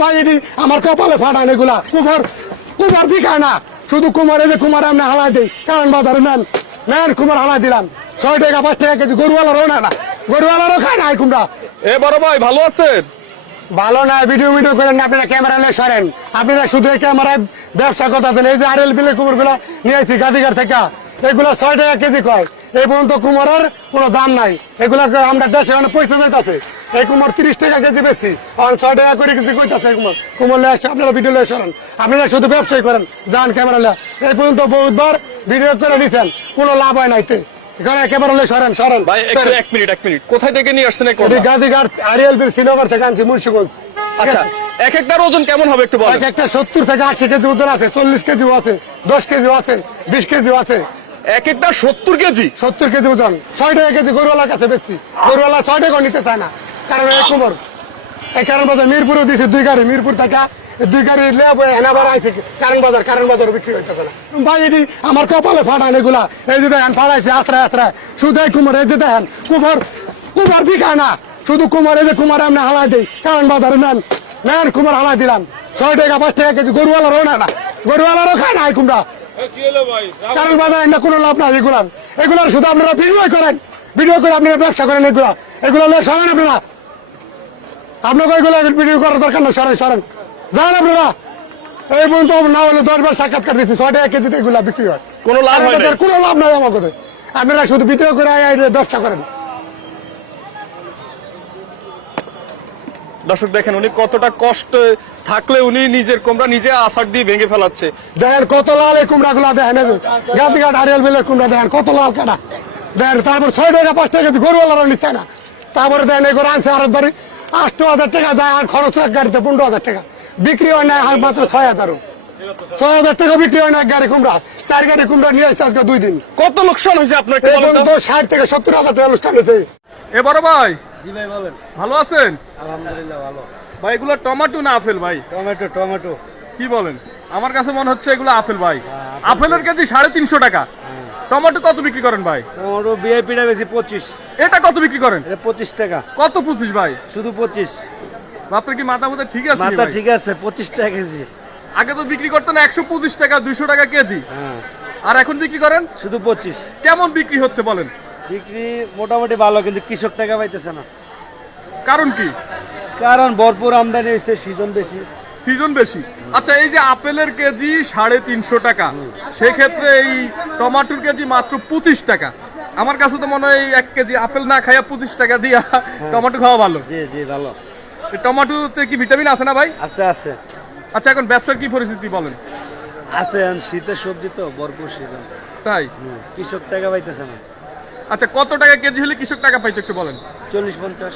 ভাই এটি আমার কপালে ফাটান এগুলা কুমার কুমার বিকায় না শুধু কুমার এই যে কুমার আমি হালাই দিই কারণ বাজারে নেন নেন কুমার হালাই দিলাম 6 টাকা 5 টাকা কেজি গরুওয়ালারও না গরুওয়ালারও খায় না এই কুমড়া। এ বড় ভাই ভালো আছেন? ভালো না ভিডিও করেন না আপনারা ক্যামেরা নিয়ে সরেন আপনারা শুধু এই ক্যামেরায় ব্যবসা করতেছেন। এই যে আরএল বিলে কুমার গুলা নিয়েছি গাদিঘাট থেকে এগুলা 6 টাকা কেজি কয় এই পর্যন্ত কুমারের কোনো দাম নাই এগুলা আমরা দেশে অনেক পয়সা যাইতেছে এই কুমার 30 টাকা কেজি বেশি 6 টাকা করে কেজি কইতাছে কুমার কুমার নিয়ে আসছে আপনারা ভিডিও নিয়ে সরেন আপনারা শুধু ব্যবসায়ী করেন যান ক্যামেরা নিয়ে এই পর্যন্ত বহুতবার ভিডিও করে দিচ্ছেন কোনো লাভ হয় নাইতে এখানে ক্যামেরা নিয়ে সরেন সরেন ভাই একটু এক মিনিট কোথায় থেকে নিয়ে আসছেন? গাদিঘাট আরএল বিল শ্রীনগর থেকে আনছি মুন্সিগঞ্জ। আচ্ছা এক একটার ওজন কেমন হবে একটু বলেন? একটা 70 থেকে 80 কেজি ওজন আছে 40 কেজি আছে 10 কেজি আছে 20 কেজি আছে এক একটা 70 কেজি 70 কেজি ওজন 6 টাকা কেজি গরুওয়ালার কাছে বেচছি গরুওয়ালা 6 টাকা নিতে চায় না কারণ এই কুমার এই কারণ বাজার মিরপুরে দিয়েছে 2 গাড়ি মিরপুর থেকে 2 গাড়ি এনাবার আইছে কারণ বাজার বিক্রি হইতেছে না ভাই এটি আমার কপালে ফাটান এগুলা এই যে দেখেন ফাটাইছে আশ্রয় শুধু এই কুমার এই যে দেখেন কুমার বিকায় না শুধু কুমার এই যে কুমার আমি হালাই দিই কারণ বাজারে নেন নেন কুমার হালাই দিলাম 6 টাকা 5 টাকা কেজি গরুওয়ালারও না গরুওয়ালারও খায় না এই কুমড়া কারণ বাজারে না কোনো লাভ নাই এগুলার শুধু আপনারা ভিডিও করে আপনারা ব্যবসা করেন এগুলা সরেন আপনারা আপনাকে এগুলো ভিডিও করার দরকার না সরেন যান আপনারা এই পর্যন্ত না হলে 10 বার সাক্ষাৎকার দিচ্ছি 6 টাকা কেজিতে এগুলা বিক্রি হয় কোনো লাভ হয় না কোনো লাভ নাই আমার কথা আপনারা শুধু ভিডিও করে ব্যবসা করেন। দর্শক দেখেন উনি কতটা কষ্ট থাকলে উনি নিজের কুমড়া নিজে আসার দিয়ে ভেঙে ফেলাচ্ছে। দেখেন কত লাল এই কুমড়া গুলা দেখেন গাদিঘাট আরিয়াল বিলের কুমড়া দেখেন কত লাল কাটা দেখেন তারপর 6 টাকা 5 টাকা গরুওয়ালারও নিচ্ছে না তারপরে দেখেন এই করে আনছে আরো ধরে 8,000 টাকা যায় আর খরচ এক গাড়িতে 15,000 টাকা বিক্রি হয় না মাত্র 6,000 টাকা বিক্রি হয় না এক গাড়ি কুমড়া 4 গাড়ি কুমড়া নিয়ে আসছে আজকে 2 দিন কত লোকসান হয়েছে আপনার? 60 থেকে 70,000 টাকা লোকসান হয়েছে। এ বড় ভাই জি ভাই বলেন। ভালো আছেন? আলহামদুলিল্লাহ ভালো। ভাই এগুলো টমেটো না আপেল ভাই? টমেটো কি বলেন? আমার কাছে মনে হচ্ছে এগুলো আপেল ভাই। আপেলের কেজি 350 টাকা। টমেটো কত বিক্রি করেন ভাই? টমেটো ভিআইপিটা বেশি 25। এটা কত বিক্রি করেন? এটা 25 টাকা। কত 25 ভাই? শুধু 25। আপনার কি মাথা মুথা ঠিক আছে? মাথা ঠিক আছে 25 টাকা কেজি। আগে তো বিক্রি করতেন 125 টাকা 200 টাকা কেজি আর এখন বিক্রি করেন শুধু 25। কেমন বিক্রি হচ্ছে বলেন? বিক্রি মোটামুটি ভালো কিন্তু কৃষক টাকা পাইতেছে না। কারণ কি? কারণ ভরপুর আমদানি হয়েছে সিজন বেশি। আচ্ছা এই যে আপেলের কেজি 350 টাকা সেক্ষেত্রে এই টমেটোর কেজি মাত্র 25 টাকা আমার কাছে তো মনে হয় 1 কেজি আপেল না খাইয়া 25 টাকা দিয়া টমেটো খাওয়া ভালো। জি ভালো। এই টমেটোতে কি ভিটামিন আছে না ভাই? আছে। আচ্ছা এখন ব্যবসার কি পরিস্থিতি বলেন? আছে শীতের সবজি তো ভরপুর সিজন তাই কৃষক টাকা পাইতেছে না। আচ্ছা কত টাকা কেজি হলে কৃষক টাকা পাইতো একটু বলেন? 40-50।